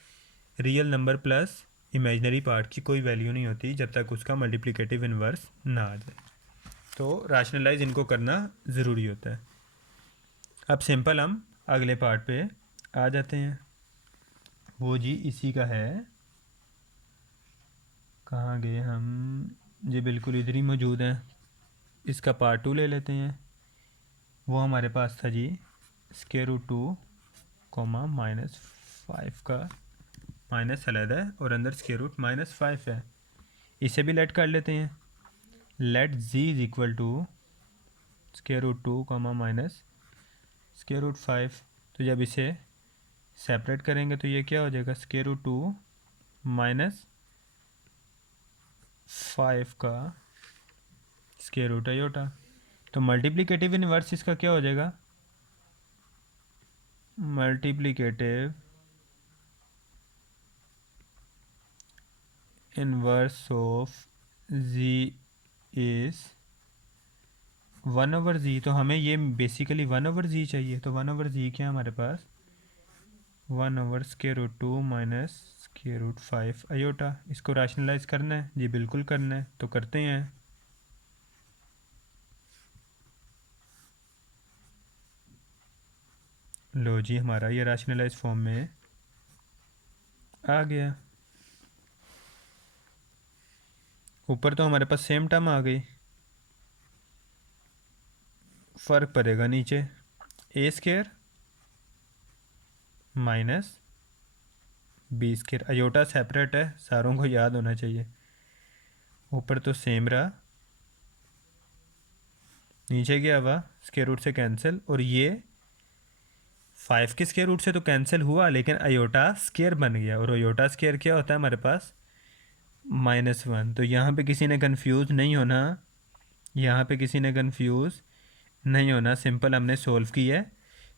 real number plus imaginary part की कोई वैल्यू नहीं होती जब तक उसका मल्टीप्लिकेटिव इन्वर्स ना आ जाए। तो रैशनलाइज इनको करना ज़रूरी होता है। अब सिंपल हम अगले पार्ट पे आ जाते हैं। वो जी इसी का है, कहाँ गए हम, जी बिल्कुल इधर ही मौजूद हैं। इसका पार्ट 2 ले लेते हैं। वो हमारे पास था जी √2, -5 का माइनस अलग है और अंदर √-5 है। इसे भी लेट कर लेते हैं। Let z is equal to √2, -√5। तो जब इसे सेपरेट करेंगे तो ये क्या हो जाएगा, √2 - 5 का √ आयोटा। तो मल्टीप्लिकेटिव इन्वर्स इसका क्या हो जाएगा, multiplicative inverse of z is 1/z। तो हमें ये बेसिकली 1/z चाहिए। तो 1/z क्या है हमारे पास, 1/√2 माइनस √5 आयोटा। इसको रैशनलाइज करना है जी, बिल्कुल करना है, तो करते हैं। लो जी, हमारा ये रैशनलाइज फॉर्म में आ गया। ऊपर तो हमारे पास सेम टर्म आ गई, फ़र्क पड़ेगा नीचे, a² minus b²। Iota separate है, सारों को याद होना चाहिए। ऊपर तो सेम रहा, नीचे क्या हुआ, स्क्वायर रूट से कैंसिल, और ये 5 के स्क्वायर रूट से तो कैंसिल हुआ, लेकिन आयोटा स्क्वायर बन गया। और आयोटा स्क्वायर क्या होता है हमारे पास, -1। तो यहाँ पे किसी ने कंफ्यूज नहीं होना, यहाँ पे किसी ने कंफ्यूज नहीं होना। सिंपल हमने सोल्व किया है।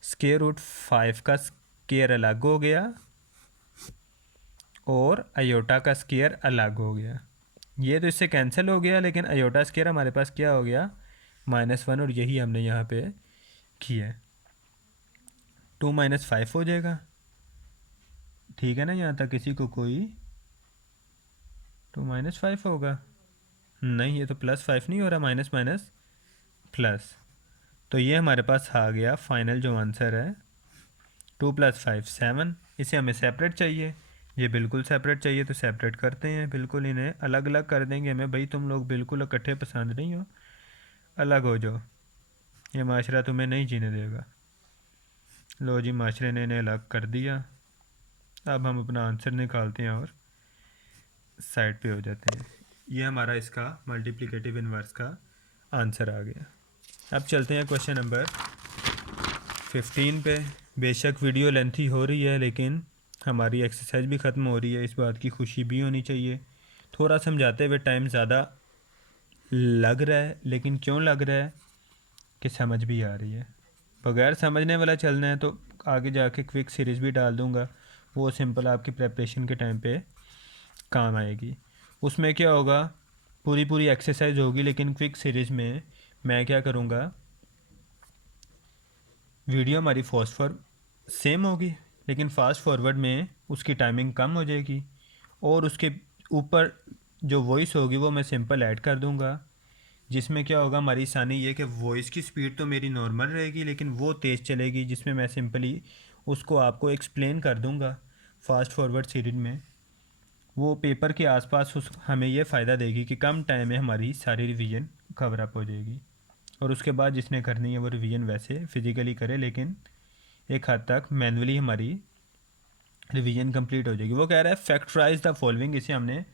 √5 का स्क्वायर अलग हो गया और आयोटा का स्क्वायर अलग हो गया। ये तो इससे कैंसिल हो गया, लेकिन आयोटा स्क्वायर हमारे पास क्या हो गया, -1। और यही हमने यहाँ पे किया है। 2 - 5 हो जाएगा, ठीक है ना। यहाँ तक किसी को कोई 2 - 5 होगा, नहीं ये तो +5 नहीं हो रहा, माइनस माइनस प्लस। तो ये हमारे पास आ गया फाइनल जो आंसर है, 2 + 5 7। इसे हमें सेपरेट चाहिए, ये बिल्कुल सेपरेट चाहिए, तो सेपरेट करते हैं। बिल्कुल इन्हें अलग अलग कर देंगे हमें, भाई तुम लोग बिल्कुल इकट्ठे पसंद नहीं हो, अलग हो जाओ, ये माशरा तुम्हें नहीं जीने देगा। लो जी, माशरे ने इन्हें अलग कर दिया। अब हम अपना आंसर निकालते हैं और साइड पे हो जाते हैं। ये हमारा इसका मल्टीप्लिकेटिव इन्वर्स का आंसर आ गया। अब चलते हैं क्वेश्चन नंबर 15 पे। बेशक वीडियो लेंथी हो रही है, लेकिन हमारी एक्सरसाइज भी ख़त्म हो रही है, इस बात की खुशी भी होनी चाहिए। थोड़ा समझाते हुए टाइम ज़्यादा लग रहा है, लेकिन क्यों लग रहा है कि समझ भी आ रही है। बगैर समझने वाला चलना है तो आगे जाके क्विक सीरीज़ भी डाल दूँगा, वो सिंपल आपकी प्रेपरेशन के टाइम पे काम आएगी। उसमें क्या होगा, पूरी पूरी एक्सरसाइज होगी, लेकिन क्विक सीरीज़ में मैं क्या करूँगा, वीडियो हमारी फॉस्फर सेम होगी, लेकिन फास्ट फॉरवर्ड में उसकी टाइमिंग कम हो जाएगी, और उसके ऊपर जो वॉइस होगी वो मैं सिंपल ऐड कर दूँगा, जिसमें क्या होगा, हमारी आसानी ये कि वॉइस की स्पीड तो मेरी नॉर्मल रहेगी, लेकिन वो तेज़ चलेगी, जिसमें मैं सिंपली उसको आपको एक्सप्लेन कर दूँगा फास्ट फॉरवर्ड सीरीज में। वो पेपर के आसपास उस हमें ये फ़ायदा देगी कि कम टाइम में हमारी सारी रिवीजन कवर अप हो जाएगी। और उसके बाद जिसने करनी है वो रिवीजन वैसे फ़िज़िकली करे, लेकिन एक हद तक मैनुअली हमारी रिवीजन कंप्लीट हो जाएगी। वो कह रहा है फैक्टराइज द फॉलोइंग, इसे हमने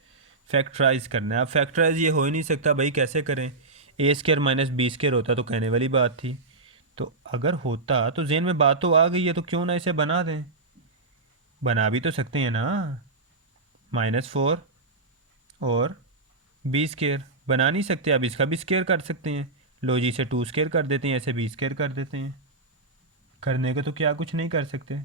फैक्टराइज करना है। अब फैक्टराइज ये हो ही नहीं सकता भाई, कैसे करें, a² - b² होता तो कहने वाली बात थी। तो अगर होता तो जेन में बात तो आ गई है, तो क्यों ना इसे बना दें, बना भी तो सकते हैं ना। -4 और b² बना नहीं सकते, अब इसका भी स्क्वायर कर सकते हैं। लो जी, इसे 2² कर देते हैं, ऐसे b² कर देते हैं। करने को तो क्या कुछ नहीं कर सकते।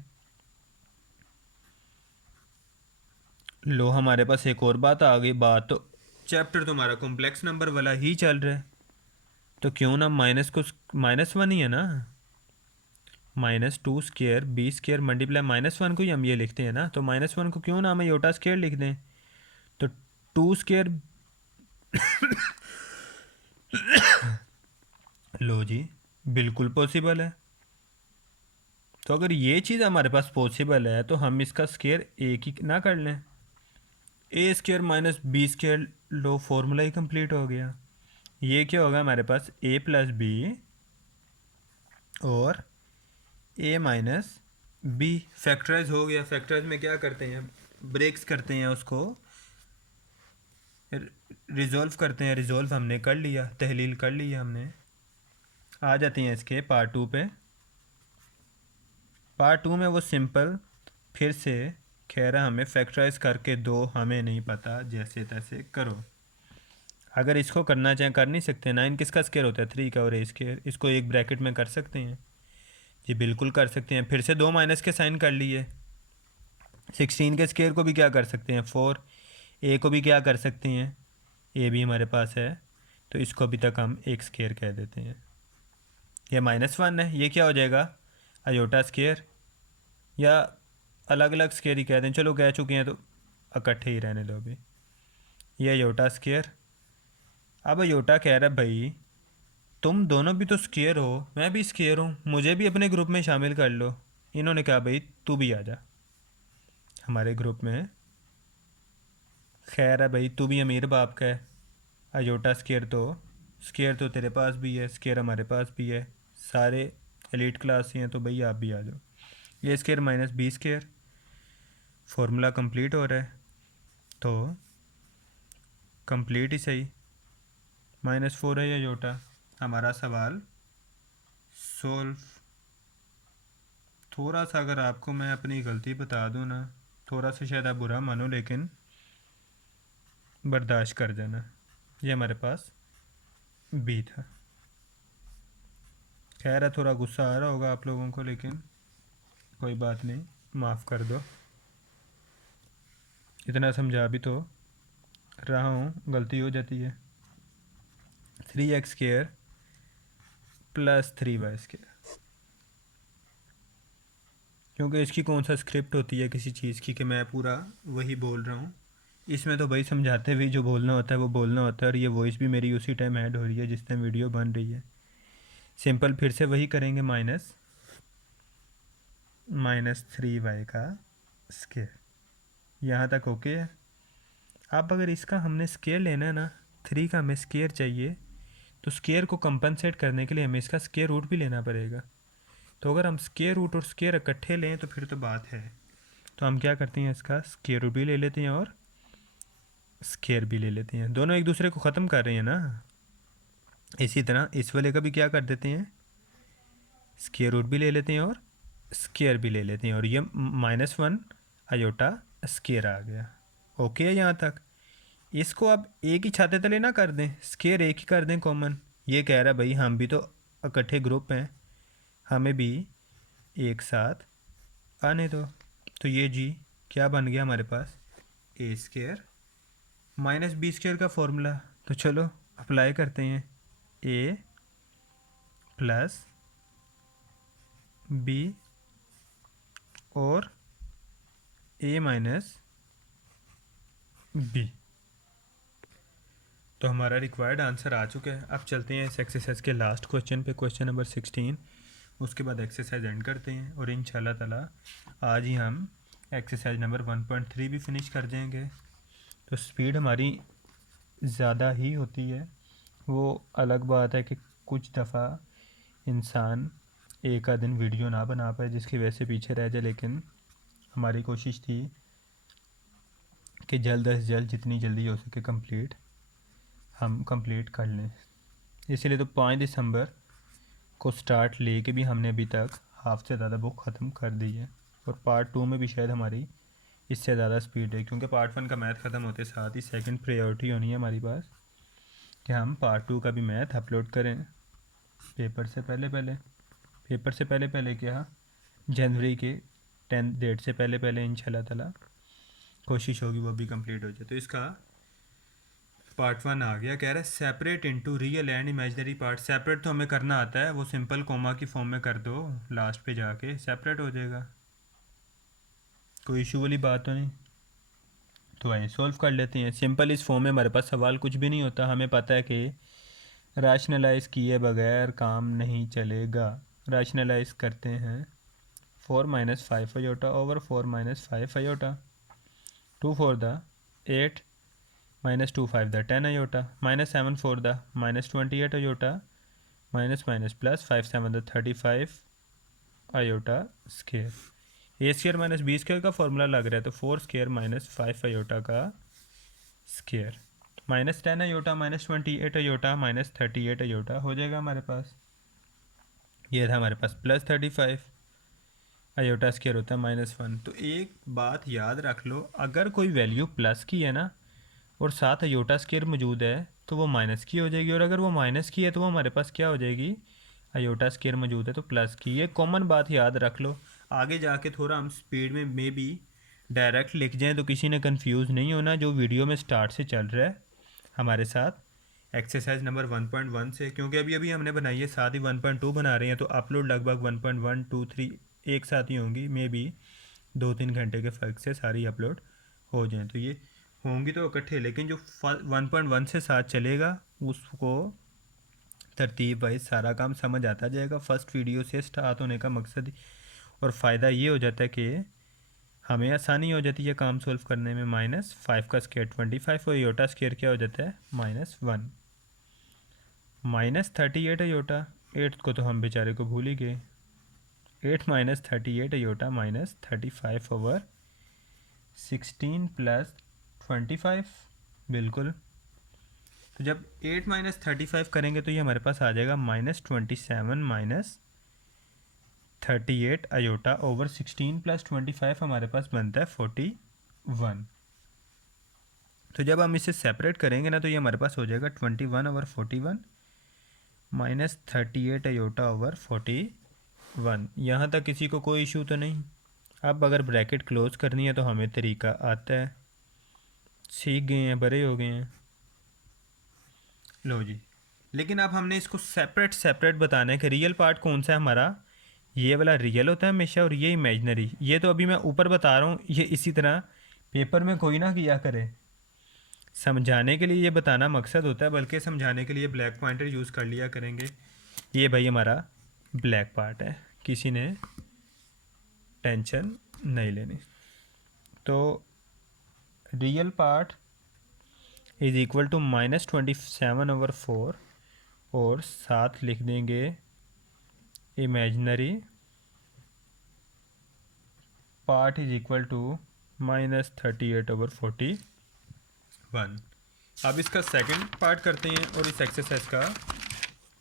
लो, हमारे पास एक और बात आ गई। बात तो चैप्टर तुम्हारा कॉम्प्लेक्स नंबर वाला ही चल रहा है, तो क्यों ना माइनस को, -1 ही है ना, -2² b² मल्टीप्लाई -1 को ही हम ये लिखते हैं ना, तो -1 को क्यों ना हम आयोटा स्क्वायर लिख दें। तो 2² लो जी, बिल्कुल पॉसिबल है। तो अगर ये चीज़ हमारे पास पॉसिबल है, तो हम इसका स्क्वायर एक ही ना कर लें, a² - b²। लो, फॉर्मूला ही कंप्लीट हो गया। ये क्या होगा हमारे पास, a + b और a - b फैक्टराइज हो गया। फैक्टराइज में क्या करते हैं, ब्रेक्स करते हैं, उसको रिजॉल्व करते हैं। रिजॉल्व हमने कर लिया, तहलील कर लिया हमने। आ जाते हैं इसके पार्ट 2 पे। पार्ट 2 में वो सिंपल फिर से कह रहा हमें फैक्टराइज करके दो, हमें नहीं पता, जैसे तैसे करो। अगर इसको करना चाहें कर नहीं सकते। 9 किसका स्क्वायर होता है, 3 का, और a², इसको एक ब्रैकेट में कर सकते हैं जी, बिल्कुल कर सकते हैं। फिर से 2 माइनस के साइन कर लिए। 16 के स्क्वायर को भी क्या कर सकते हैं, 4। ए को भी क्या कर सकते हैं, ए भी हमारे पास है, तो इसको अभी तक हम एक स्केयर कह देते हैं। ये -1 है, ये क्या हो जाएगा, अयोटा स्केयर, या अलग अलग स्केयर ही कह दें, चलो कह चुके हैं तो इकट्ठे ही रहने दो अभी। ये अयोटा स्केयर। अब अयोटा कह रहा है भाई तुम दोनों भी तो स्केयर हो, मैं भी स्केयर हूँ, मुझे भी अपने ग्रुप में शामिल कर लो। इन्होंने कहा भाई तू भी आ जा हमारे ग्रुप में। खैर है भाई, तू भी अमीर बाप का है, अयोटा स्केयर तो तेरे पास भी है, स्केयर हमारे पास भी है, सारे एलीट क्लास ही हैं, तो भाई आप भी आ जाओ। ये square -b square, formula complete हो रहा है, तो कंप्लीट ही सही। -4 है अयोटा। हमारा सवाल सोल्व। थोड़ा सा अगर आपको मैं अपनी गलती बता दूँ ना, थोड़ा सा शायद आप बुरा मानो, लेकिन बर्दाश्त कर देना। ये हमारे पास बी था। खैर है, थोड़ा गुस्सा आ रहा होगा आप लोगों को, लेकिन कोई बात नहीं, माफ़ कर दो। इतना समझा भी तो रहा हूँ, गलती हो जाती है। 3x square plus 3y square, क्योंकि इसकी कौन सा स्क्रिप्ट होती है किसी चीज़ की कि मैं पूरा वही बोल रहा हूँ। इसमें तो भाई समझाते हुए जो बोलना होता है वो बोलना होता है, और ये वॉइस भी मेरी उसी टाइम ऐड हो रही है जिस टाइम वीडियो बन रही है। सिंपल फिर से वही करेंगे, -3y का स्केयर। यहाँ तक ओके है। अब अगर इसका हमने स्केयर लेना है ना, 3 का हमें स्केयर चाहिए, तो स्केयर को कंपनसेट करने के लिए हमें इसका स्केयर रूट भी लेना पड़ेगा। तो अगर हम स्केयर रूट और स्केयर इकट्ठे लें तो फिर तो बात है। तो हम क्या करते हैं, इसका स्केयर रूट भी ले लेते हैं और स्केयर भी ले लेते हैं, दोनों एक दूसरे को ख़त्म कर रहे हैं ना। इसी तरह इस वाले का भी क्या कर देते हैं, स्केयर रूट भी ले लेते हैं और स्केयर भी ले लेते हैं, और ये -1 अयोटा स्केयर आ गया। ओके है यहाँ तक। इसको अब एक ही छाते तले ना कर दें, स्केयर एक ही कर दें कॉमन। ये कह रहा है भाई हम भी तो इकट्ठे ग्रुप हैं, हमें भी एक साथ आने दो। तो ये जी क्या बन गया हमारे पास, ए स्केयर -b स्केयर का फॉर्मूला। तो चलो अप्लाई करते हैं, a प्लस b और a माइनस b। तो हमारा रिक्वायर्ड आंसर आ चुका है। अब चलते हैं इस एक्सरसाइज के लास्ट क्वेश्चन पे, क्वेश्चन नंबर 16। उसके बाद एक्सरसाइज एंड करते हैं, और इंशाल्लाह ताला आज ही हम एक्सरसाइज नंबर 1.3 भी फिनिश कर देंगे। तो स्पीड हमारी ज़्यादा ही होती है, वो अलग बात है कि कुछ दफ़ा इंसान एक आध दिन वीडियो ना बना पाए जिसकी वजह से पीछे रह जाए, लेकिन हमारी कोशिश थी कि जल्द से जल्द जितनी जल्दी हो सके हम कंप्लीट कर लें। इसीलिए तो 5 दिसंबर को स्टार्ट लेके भी हमने अभी तक हाफ से ज़्यादा बुक ख़त्म कर दी है, और पार्ट 2 में भी शायद हमारी इससे ज़्यादा स्पीड है, क्योंकि पार्ट 1 का मैथ ख़त्म होते साथ ही सेकंड प्रायोरिटी होनी है हमारी पास कि हम पार्ट 2 का भी मैथ अपलोड करें पेपर से पहले क्या, जनवरी के 10 डेट से पहले इंशाल्लाह ताला कोशिश होगी वो भी कंप्लीट हो जाए। तो इसका पार्ट 1 आ गया, कह रहा है separate into real and imaginary part. Separate तो हमें करना आता है, वो सिंपल कोमा की फॉर्म में कर दो, लास्ट पे जाके सेपरेट हो जाएगा, कोई इशू वाली बात तो नहीं। तो आइए सॉल्व कर लेते हैं। सिंपल इस फॉर्म में हमारे पास सवाल कुछ भी नहीं होता, हमें पता है कि रैशनलाइज किए बगैर काम नहीं चलेगा। रैशनलाइज करते हैं, 4 - 5 iota over 4 - 5 iota, 2 4 the 8 -2 5 the 10 iota, -7 4 the -28 iota, minus plus 5 7 the 35 iota square. A square minus B square का फॉर्मूला लग रहा है, तो 4 स्केयर -5 अयोटा का स्केयर, -10 अयोटा, -28 अयोटा, -38 अयोटा हो जाएगा हमारे पास। ये था हमारे पास +35 अयोटा स्केयर होता है -1। तो एक बात याद रख लो, अगर कोई वैल्यू प्लस की है ना और साथ अयोटा स्केयर मौजूद है तो वो माइनस की हो जाएगी, और अगर वो माइनस की है तो वो हमारे पास क्या हो जाएगी, अयोटा स्केयर मौजूद है तो प्लस की। ये कॉमन बात याद रख लो, आगे जाके थोड़ा हम स्पीड में भी डायरेक्ट लिख जाएं तो किसी ने कंफ्यूज नहीं होना, जो वीडियो में स्टार्ट से चल रहा है हमारे साथ एक्सरसाइज नंबर 1.1 से, क्योंकि अभी अभी हमने बनाई है, साथ ही 1.2 बना रहे हैं, तो अपलोड लगभग 1.1 2 3 एक साथ ही होंगी, मे बी 2-3 घंटे के फ़र्क से सारी अपलोड हो जाएं, तो ये होंगी तो इकट्ठे, लेकिन जो 1.1 से साथ चलेगा उसको तरतीब वाइज सारा काम समझ आता जाएगा। फर्स्ट वीडियो से स्टार्ट होने का मकसद और फ़ायदा ये हो जाता है कि हमें आसानी हो जाती है काम सॉल्व करने में। -5 का स्केयर 25 और योटा स्केयर क्या हो जाता है -1। -38 योटा, 8 को तो हम बेचारे को भूल ही गए। 8 - 38 योटा -35/16 + 25, बिल्कुल। तो जब 8 - 35 करेंगे तो ये हमारे पास आ जाएगा -27 - 38 अयोटा ओवर 16 + 25 हमारे पास बनता है 41। तो जब हम इसे सेपरेट करेंगे ना तो ये हमारे पास हो जाएगा 21/41 -38 अयोटा ओवर 41। यहाँ तक किसी को कोई इशू तो नहीं। अब अगर ब्रैकेट क्लोज करनी है तो हमें तरीका आता है, सीख गए हैं, बड़े हो गए हैं। लो जी, लेकिन अब हमने इसको सेपरेट सेपरेट बताना है कि रियल पार्ट कौन सा है हमारा। ये वाला रियल होता है हमेशा और ये इमेजनरी। ये तो अभी मैं ऊपर बता रहा हूँ, ये इसी तरह पेपर में कोई ना किया करे। समझाने के लिए ये बताना मकसद होता है, बल्कि समझाने के लिए ब्लैक पॉइंटर यूज़ कर लिया करेंगे। ये भाई हमारा ब्लैक पार्ट है, किसी ने टेंशन नहीं लेनी। तो real part is equal to -27/4 और साथ लिख देंगे imaginary part is equal to -38/41। अब इसका सेकंड पार्ट करते हैं और इस एक्सरसाइज का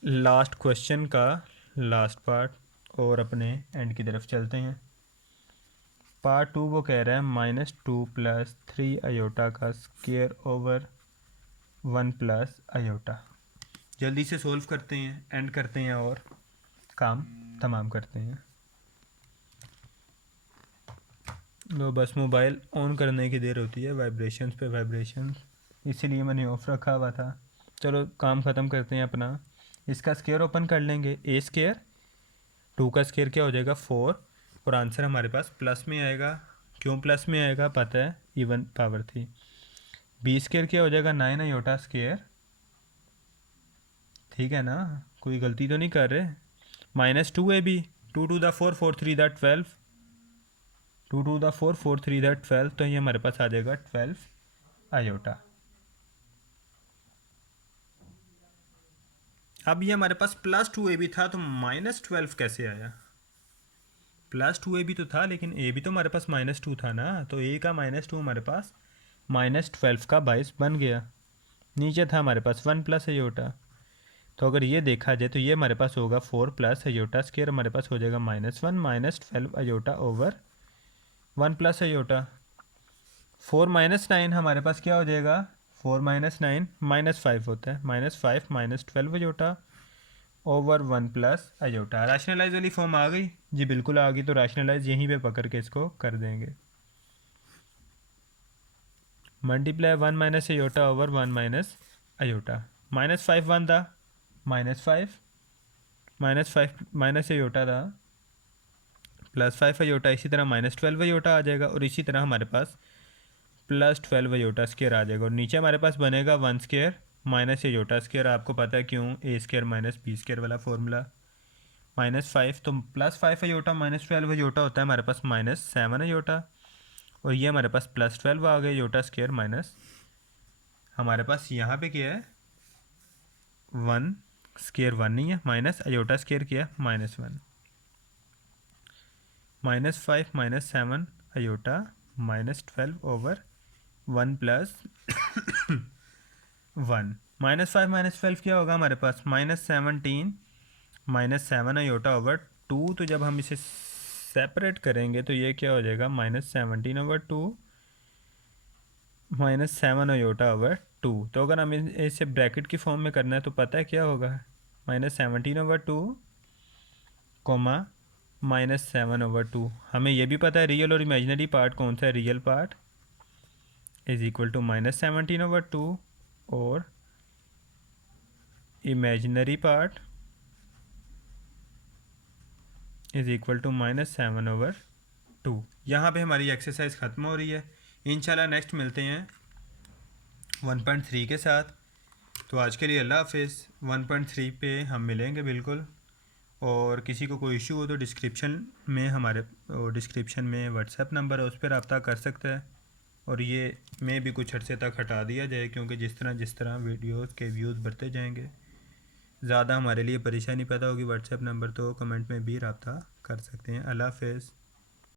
लास्ट क्वेश्चन का लास्ट पार्ट, और अपने एंड की तरफ चलते हैं। पार्ट 2 वो कह रहा है -2 + 3 अयोटा का स्क्वायर ओवर 1 + अयोटा। जल्दी से सोल्व करते हैं, एंड करते हैं और काम तमाम करते हैं। लो बस मोबाइल ऑन करने की देर होती है, वाइब्रेशंस पे वाइब्रेशंस, इसीलिए मैंने ऑफ रखा हुआ था। चलो काम ख़त्म करते हैं अपना। इसका स्क्वायर ओपन कर लेंगे, ए स्क्वायर, 2 का स्क्वायर क्या हो जाएगा 4, और आंसर हमारे पास प्लस में आएगा। क्यों प्लस में आएगा पता है, इवन पावर थी। बी स्क्वायर क्या हो जाएगा 9 अयोटा स्क्वायर, ठीक है ना, कोई गलती तो नहीं कर रहे। -2ab, 2 to the 4 4 3 the 12, 2 to the 4 4 3 the 12, तो ये हमारे पास आ जाएगा 12 अयोटा। अब ये हमारे पास +2ab था, तो -12 कैसे आया। +2ab तो था, लेकिन ए भी तो हमारे पास -2 था ना, तो ए का -2 हमारे पास -12 का 22 बन गया। नीचे था हमारे पास 1 + अयोटा, तो अगर ये देखा जाए तो ये हमारे पास होगा 4 + अयोटा स्क्वायर, हमारे पास हो जाएगा -1 -12 अयोटा ओवर 1 + अयोटा। 4 - 9 हमारे पास क्या हो जाएगा, 4 - 9 -5 होता है, -5 -12 अयोटा ओवर 1 + अयोटा। रैशनलाइज वाली फॉर्म आ गई जी, बिल्कुल आ गई। तो रैशनलाइज यहीं पे पकड़ के इसको कर देंगे, मल्टीप्लाई 1 - अयोटा ओवर 1 - अयोटा। -5 1 था, -5 माइनस अयोटा था, +5 अयोटा, इसी तरह -12 अयोटा आ जाएगा, और इसी तरह हमारे पास +12 अयोटा स्क्वायर आ जाएगा, और नीचे हमारे पास बनेगा 1 स्क्वायर माइनस अयोटा स्क्वायर। आपको पता है क्यों, ए स्क्वायर माइनस बी स्क्वायर वाला फॉर्मूला। -5 तो +5 अयोटा -12 अयोटा होता है हमारे पास -7 अयोटा, और ये हमारे पास +12 आ गए अयोटा स्क्वायर माइनस, हमारे पास यहाँ पे क्या है 1 स्क्वायर 1 नहीं है, माइनस अयोटा स्क्वायर क्या है -1, -5 -7 अयोटा -12 ओवर 1 + 1। -5 -12 क्या होगा हमारे पास -17 -7 अयोटा ओवर 2। तो जब हम इसे सेपरेट करेंगे तो ये क्या हो जाएगा -17/2 -7 अयोटा ओवर 2। तो अगर हम इसे ब्रैकेट की फॉर्म में करना है तो पता है क्या होगा, -17/2 कोमा -7/2। हमें ये भी पता है रियल और इमेजिनरी पार्ट कौन सा है। Real part is equal to -17/2 और imaginary part is equal to -7/2। यहाँ पे हमारी एक्सरसाइज ख़त्म हो रही है। इंशाल्लाह नेक्स्ट मिलते हैं 1.3 के साथ। तो आज के लिए अल्लाह हाफिज़। 1.3 पे हम मिलेंगे बिल्कुल। और किसी को कोई इशू हो तो डिस्क्रिप्शन में व्हाट्सएप नंबर है, उस पर रब्ता कर सकता है। और ये मैं भी कुछ अर्से तक हटा दिया जाए, क्योंकि जिस तरह वीडियोस के व्यूज़ बढ़ते जाएंगे ज़्यादा हमारे लिए परेशानी पैदा होगी। व्हाट्सएप नंबर तो कमेंट में भी रब्ता कर सकते हैं। अल्लाह हाफिज़।